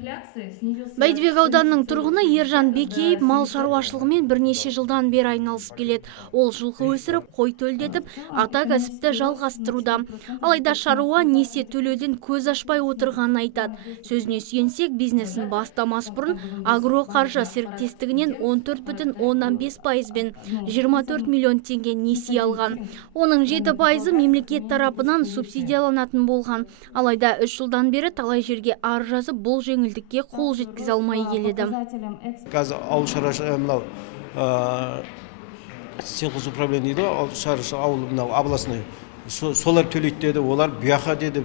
Бәйдібек ауданының тұрғыны Ержан Бекеев мал шаруашылығымен бірнеше жылдан бері айналысып келеді. Ол жылқы өсіріп, қой төлдетіп, ата кәсіпті жалғастыруда. Алайда шаруа несие төлеуден көз ашпай отырғанын айтады. Сөзіне сүйенсек, бизнесін бастамас бұрын агроқаржы серіктестігінен 14,15%бен 24 миллион теңге несие алған. Оның 7% мемлекет тарапынан субсидияланатын болған. Алайда 3 жылдан бері талай жерге ар жазып, бұл жеңілдікке қол жеткізе алмай келеді. Қазір ауыл шаруашылығы мынау сельхозуправление дейді, ауыл шаруашылығы ауыл мынау областной. Солар төлейді деді, олар бұяқа деді,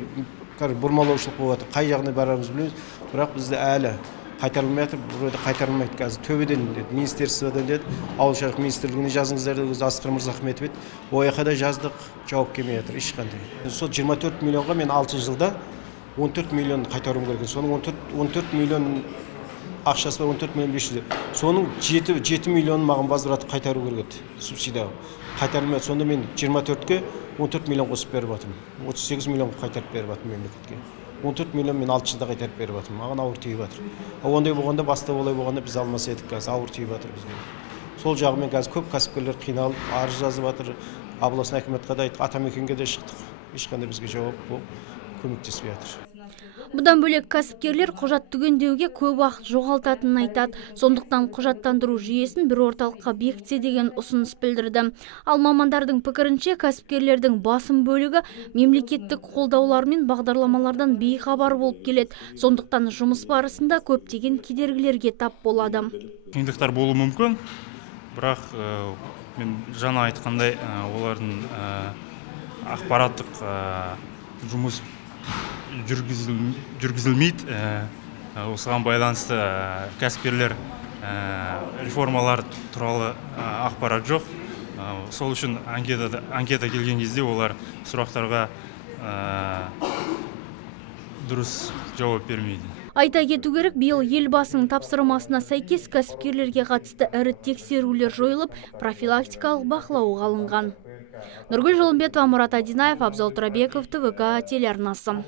бұрмалаушылық болады. Қай жағына барамыз білмейміз, бірақ бізді әлі қайтарылмай жатыр, burada қайтарылмайды. Қазір төбеден деді, министерстводан деді, ауыл шаруашылық министрлігіне жазыңыздар деді, Асқар Мырзахметов еді. Ояқада жаздық, жауап келмей жатыр, ешқандай. Сол 24 миллионға мен 6 жылда 14 миллион қайтаруым керек. Соның 14 миллион ақшасы бар, 14 миллион 500. Соның 7 миллион маған возврат қайтару керек еді, субсидия. Қайтарылмайды. Сонда мен 24-ке 14 миллион қосып беріп жатырмын. 38 миллион қайтарып беріп жатырмын мемлекетке. 14 миллион мен 6 жылда қайтарып беріп жатырмын. Маған ауыр тиіп жатыр. Ондай болғанда, баста олай болғанда біз алмас едік, қазір ауыр тиіп жатыр бізге. Сол жағымен қазір көп кәсіпкерлер қиналып, арыз жазып жатыр. Областный әкіметке де айттық, атамекенге де шықтық. Ешқандай бізге жауап көмектеспей жатыр. Бұдан бөлек кәсіпкерлер құжат түгендеуге көп уақыт жоғалтатынын айтады. Сондықтан құжаттандыру жүйесін бір орталыққа бекітсе деген ұсыныс білдірді. Ал мамандардың пікірінше, кәсіпкерлердің басым бөлігі мемлекеттік қолдаулар мен бағдарламалардан бейхабар болып келеді. Сондықтан жұмыс барысында көптеген кедергілерге тап болады. Қиындықтар болуы мүмкін, бірақ мен жаңа айтқандай олардың ақпараттық жұмыс жүргізілмейді. Осыған байланысты кәсіпкерлер реформалар туралы ақпарат жоқ. Сол үшін анкета келген кезде олар сұрақтарға дұрыс жауап бермейді. Айта кету керек, биыл елбасының тапсырмасына сәйкес кәсіпкерлерге қатысты ірі тексерулер жойылып, профилактикалық бақылауға алынған. Нұргүл Жолымбетова, Мұрат Адинаев, Абзал Тұрабеков, ТВК телеарнасы.